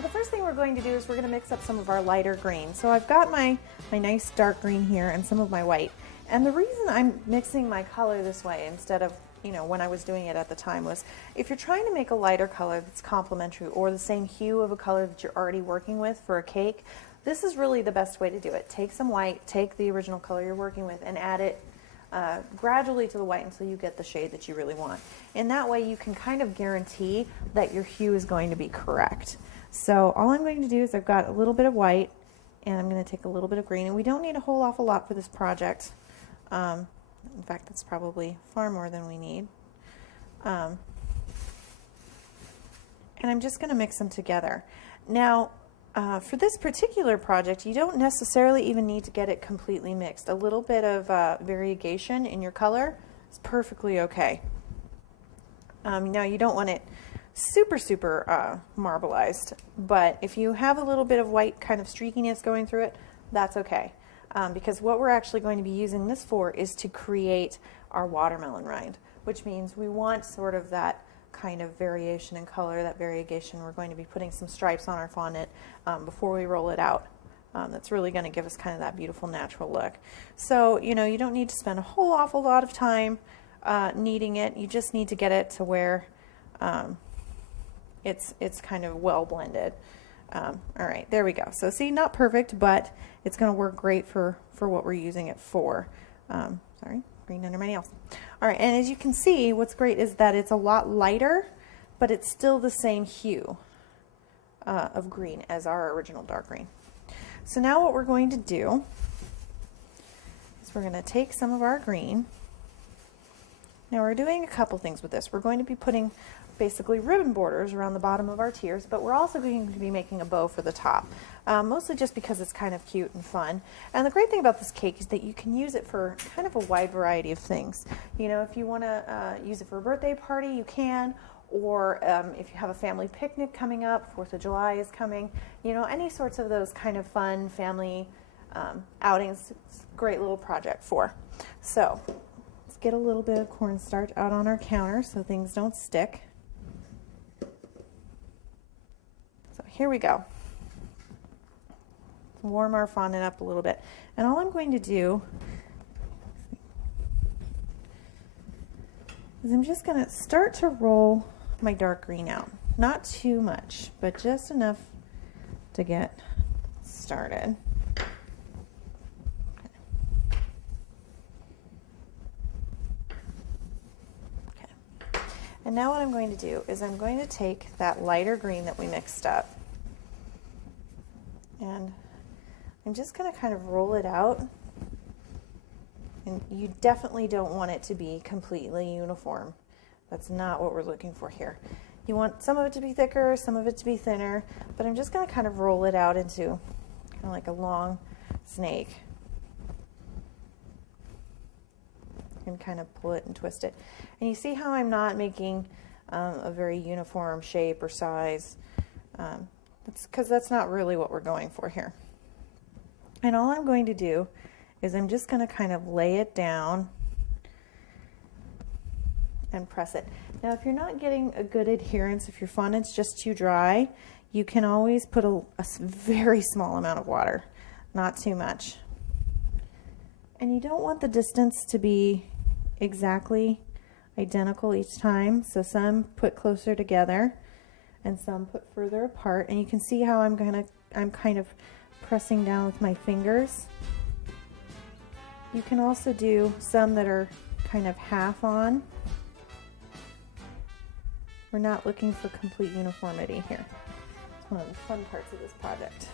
So the first thing we're going to do is we're going to mix up some of our lighter green. So I've got my nice dark green here and some of my white. And the reason I'm mixing my color this way instead of, you know, when I was doing it at the time was if you're trying to make a lighter color that's complementary or the same hue of a color that you're already working with for a cake, this is really the best way to do it. Take some white, take the original color you're working with and add it gradually to the white until you get the shade that you really want. And that way you can kind of guarantee that your hue is going to be correct. So all I'm going to do is I've got a little bit of white and I'm going to take a little bit of green, and we don't need a whole awful lot for this project. In fact, that's probably far more than we need. And I'm just going to mix them together. Now, for this particular project, you don't necessarily even need to get it completely mixed. A little bit of variegation in your color is perfectly okay. Now, you don't want it super marbleized, but if you have a little bit of white kind of streakiness going through it, that's okay. Because what we're actually going to be using this for is to create our watermelon rind, which means we want sort of that kind of variation in color, that variegation. We're going to be putting some stripes on our fondant before we roll it out. That's really going to give us kind of that beautiful natural look. So, you know, you don't need to spend a whole awful lot of time kneading it. You just need to get it to where it's kind of well blended. All right, there we go. So see, not perfect, but it's going to work great for what we're using it for. Sorry, green under my nails. All right, and as you can see, what's great is that it's a lot lighter, but it's still the same hue of green as our original dark green. So now what we're going to do is we're going to take some of our green. Now we're doing a couple things with this. We're going to be putting basically ribbon borders around the bottom of our tiers, but we're also going to be making a bow for the top, mostly just because it's kind of cute and fun. And the great thing about this cake is that you can use it for kind of a wide variety of things. You know, if you want to use it for a birthday party, you can, or if you have a family picnic coming up, 4th of July is coming, you know, any sorts of those kind of fun family outings, it's a great little project for. So let's get a little bit of cornstarch out on our counter so things don't stick. Here we go. Warm our fondant up a little bit. And all I'm going to do is I'm just going to start to roll my dark green out. Not too much, but just enough to get started. Okay. And now what I'm going to do is I'm going to take that lighter green that we mixed up, and I'm just going to kind of roll it out. And you definitely don't want it to be completely uniform. That's not what we're looking for here. You want some of it to be thicker, some of it to be thinner, but I'm just going to kind of roll it out into kind of like a long snake. And kind of pull it and twist it. And you see how I'm not making a very uniform shape or size. That's because that's not really what we're going for here. And all I'm going to do is I'm just going to kind of lay it down and press it. Now, if you're not getting a good adherence, if your fondant's just too dry, you can always put a very small amount of water, not too much. And you don't want the distance to be exactly identical each time, so some put closer together and some put further apart. And you can see how I'm kind of pressing down with my fingers. You can also do some that are kind of half on. We're not looking for complete uniformity here. It's one of the fun parts of this project.